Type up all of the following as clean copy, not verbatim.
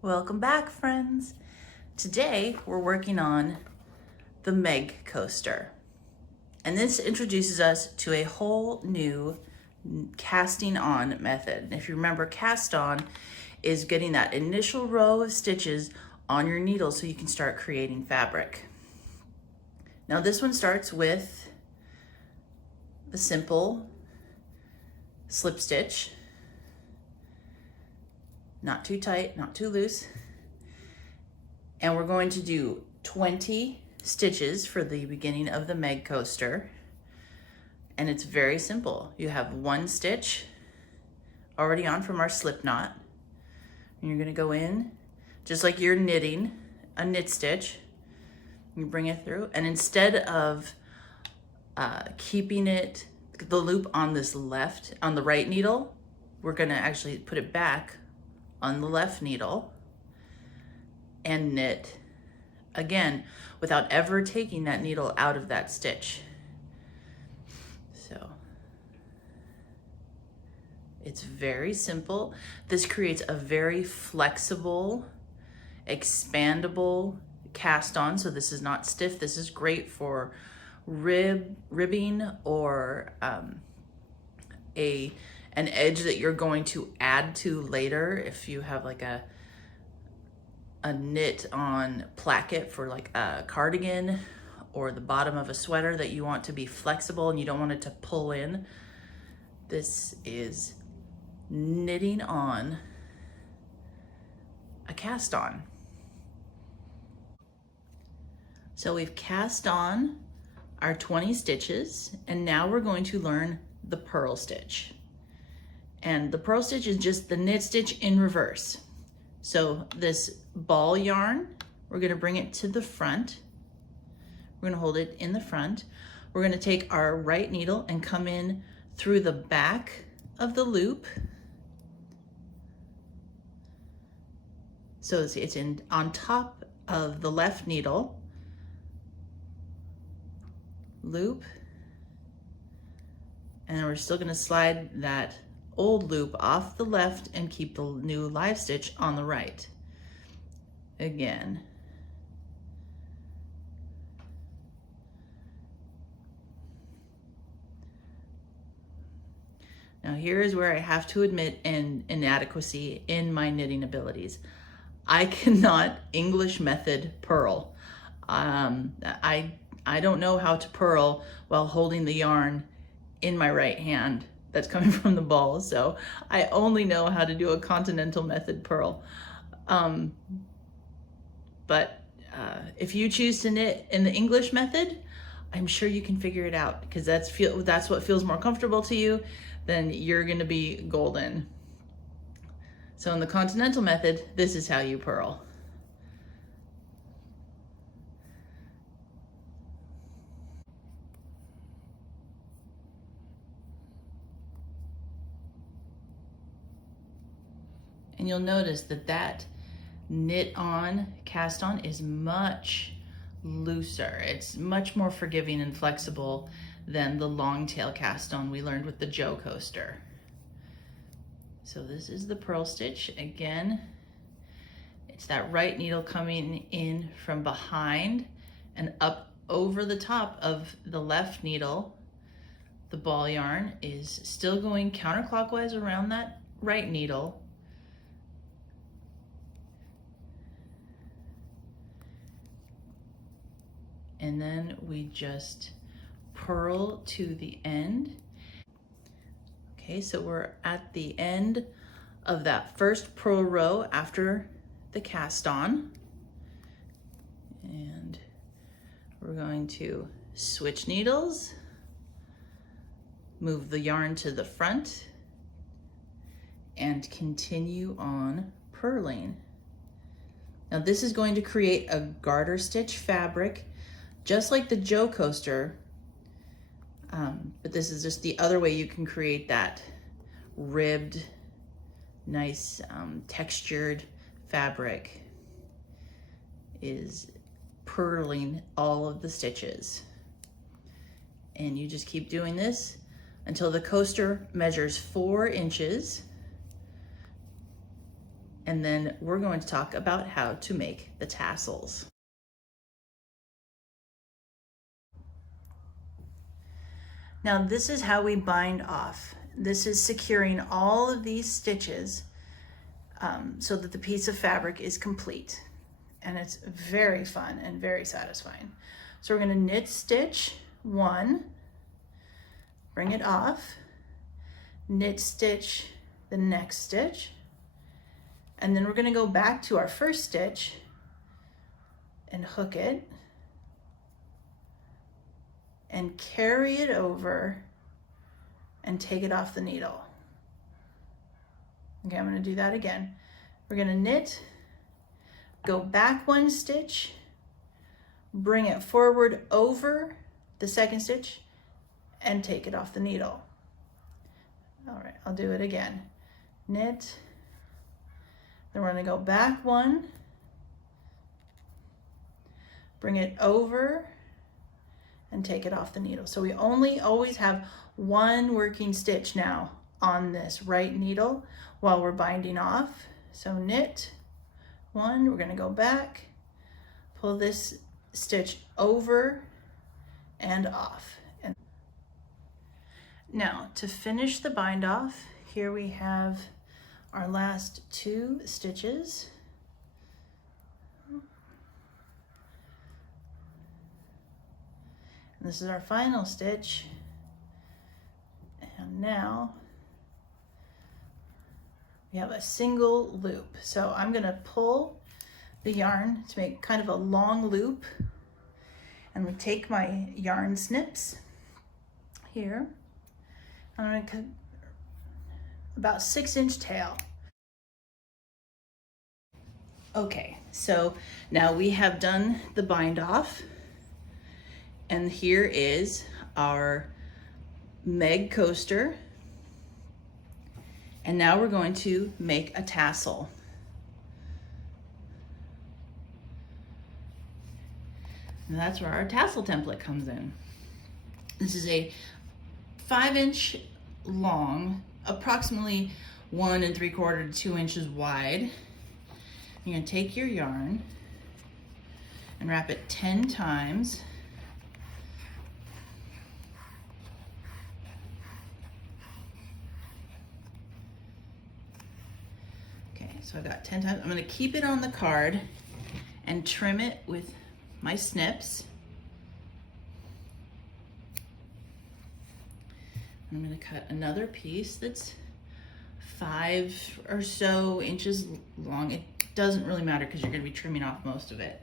Welcome back, friends. Today we're working on the Meg coaster. And this introduces us to a whole new casting on method. If you remember, cast on is getting that initial row of stitches on your needle so you can start creating fabric. Now this one starts with the simple slip stitch. Not too tight, not too loose. And we're going to do 20 stitches for the beginning of the Meg coaster. And it's very simple. You have one stitch already on from our slip knot. And you're gonna go in, just like you're knitting a knit stitch. You bring it through, and instead of keeping the loop on the right needle, we're gonna actually put it back on the left needle and knit again without ever taking that needle out of that stitch. So it's very simple. This creates a very flexible, expandable cast on. So this is not stiff. This is great for ribbing or an edge that you're going to add to later. If you have like a knit on placket for like a cardigan or the bottom of a sweater that you want to be flexible and you don't want it to pull in, this is knitting on a cast on. So we've cast on our 20 stitches, and now we're going to learn the purl stitch. And the purl stitch is just the knit stitch in reverse. So this ball yarn, we're gonna bring it to the front. We're gonna hold it in the front. We're gonna take our right needle and come in through the back of the loop. So it's on top of the left needle, loop, and we're still gonna slide that old loop off the left and keep the new live stitch on the right. Again. Now here is where I have to admit an inadequacy in my knitting abilities. I cannot English method purl. I don't know how to purl while holding the yarn in my right hand that's coming from the ball, so I only know how to do a continental method purl. But if you choose to knit in the English method, I'm sure you can figure it out, because that's what feels more comfortable to you. Then you're gonna be golden. So in the continental method, this is how you purl. And you'll notice that knit on, cast on is much looser. It's much more forgiving and flexible than the long tail cast on we learned with the Joe coaster. So this is the purl stitch. Again, it's that right needle coming in from behind and up over the top of the left needle. The ball yarn is still going counterclockwise around that right needle. And then we just purl to the end. Okay, so we're at the end of that first purl row after the cast on. And we're going to switch needles, move the yarn to the front, and continue on purling. Now this is going to create a garter stitch fabric, just like the Joe coaster, but this is just the other way you can create that ribbed, nice textured fabric, is purling all of the stitches. And you just keep doing this until the coaster measures 4 inches, and then we're going to talk about how to make the tassels. Now this is how we bind off. This is securing all of these stitches so that the piece of fabric is complete. And it's very fun and very satisfying. So we're going to knit stitch 1, bring it off, knit stitch the next stitch, and then we're going to go back to our first stitch and hook it and carry it over and take it off the needle. Okay, I'm going to do that again. We're going to knit, go back 1 stitch, bring it forward over the second stitch, and take it off the needle. All right, I'll do it again. Knit, then we're going to go back 1, bring it over, and take it off the needle. So we always have 1 working stitch now on this right needle while we're binding off. So knit 1, we're going to go back, pull this stitch over and off. And now to finish the bind off, here we have our last 2 stitches. And this is our final stitch. And now we have a single loop. So I'm going to pull the yarn to make kind of a long loop. And we take my yarn snips here. I'm going to cut about 6-inch tail. Okay, so now we have done the bind off. And here is our Meg coaster. And now we're going to make a tassel. And that's where our tassel template comes in. This is a 5-inch long, approximately 1 3/4 to 2 inches wide. You're gonna take your yarn and wrap it 10 times. So I got 10 times. I'm going to keep it on the card and trim it with my snips. I'm going to cut another piece that's 5 or so inches long. It doesn't really matter because you're going to be trimming off most of it.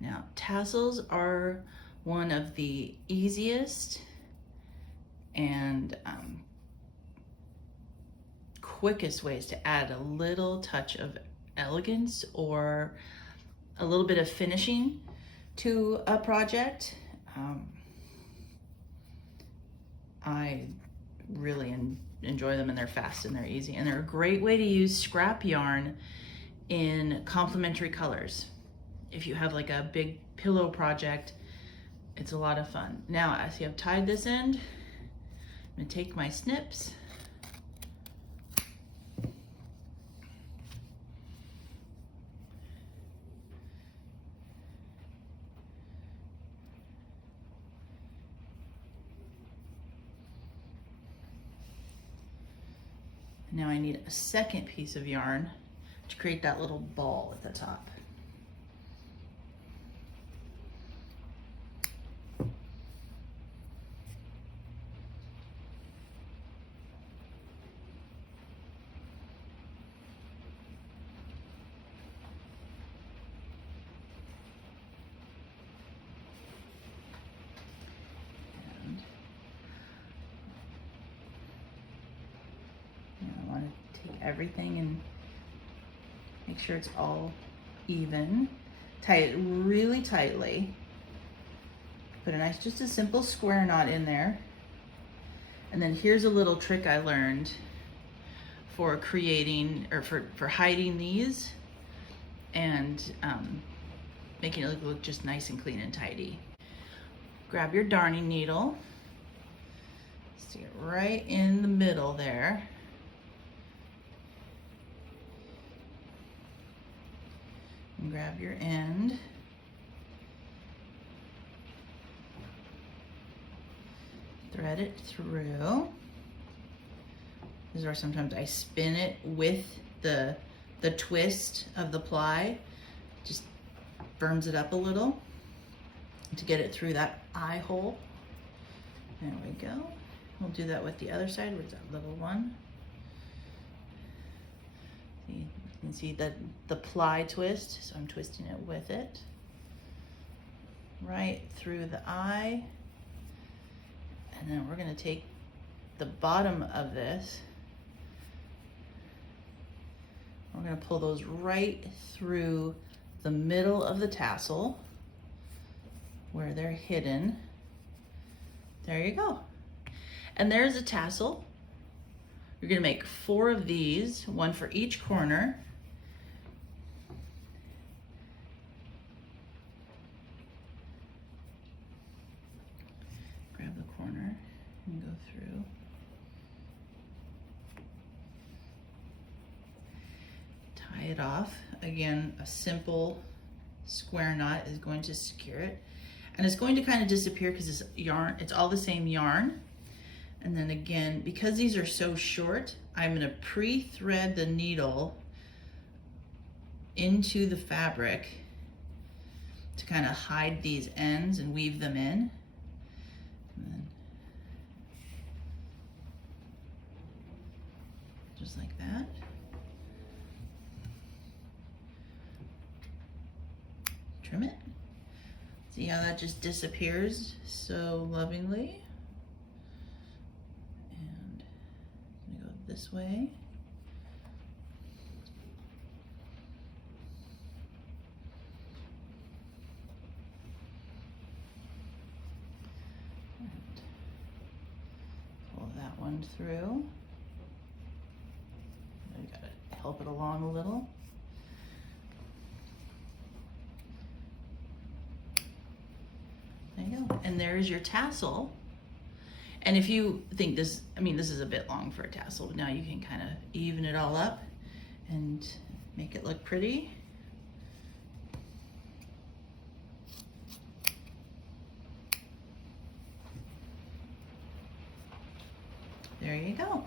Now, tassels are one of the easiest and quickest ways to add a little touch of elegance or a little bit of finishing to a project. I really enjoy them, and they're fast and they're easy, and they're a great way to use scrap yarn in complementary colors. If you have like a big pillow project, it's a lot of fun. Now, as you have tied this end, I'm gonna take my snips now I need a second piece of yarn to create that little ball at the top. Everything and make sure it's all even. Tie it really tightly. Put a nice, just a simple square knot in there. And then here's a little trick I learned for creating or for hiding these and making it look just nice and clean and tidy. Grab your darning needle, stick it right in the middle there. And grab your end. Thread it through. This is where sometimes I spin it with the twist of the ply. Just firms it up a little to get it through that eye hole. There we go. We'll do that with the other side. Where's that little one? See, you can see the ply twist, so I'm twisting it with it. Right through the eye. And then we're gonna take the bottom of this. We're gonna pull those right through the middle of the tassel where they're hidden. There you go. And there's a tassel. You're gonna make 4 of these, 1 for each corner. Grab the corner and go through. Tie it off. Again, a simple square knot is going to secure it. And it's going to kind of disappear because it's yarn, it's all the same yarn. And then again, because these are so short, I'm gonna pre-thread the needle into the fabric to kind of hide these ends and weave them in. And then just like that. Trim it. See how that just disappears so lovingly? And I'm gonna go this way. And pull that one through. You gotta help it along a little. There you go. And there's your tassel. And if you think this, I mean, this is a bit long for a tassel, but now you can kind of even it all up and make it look pretty. There you go.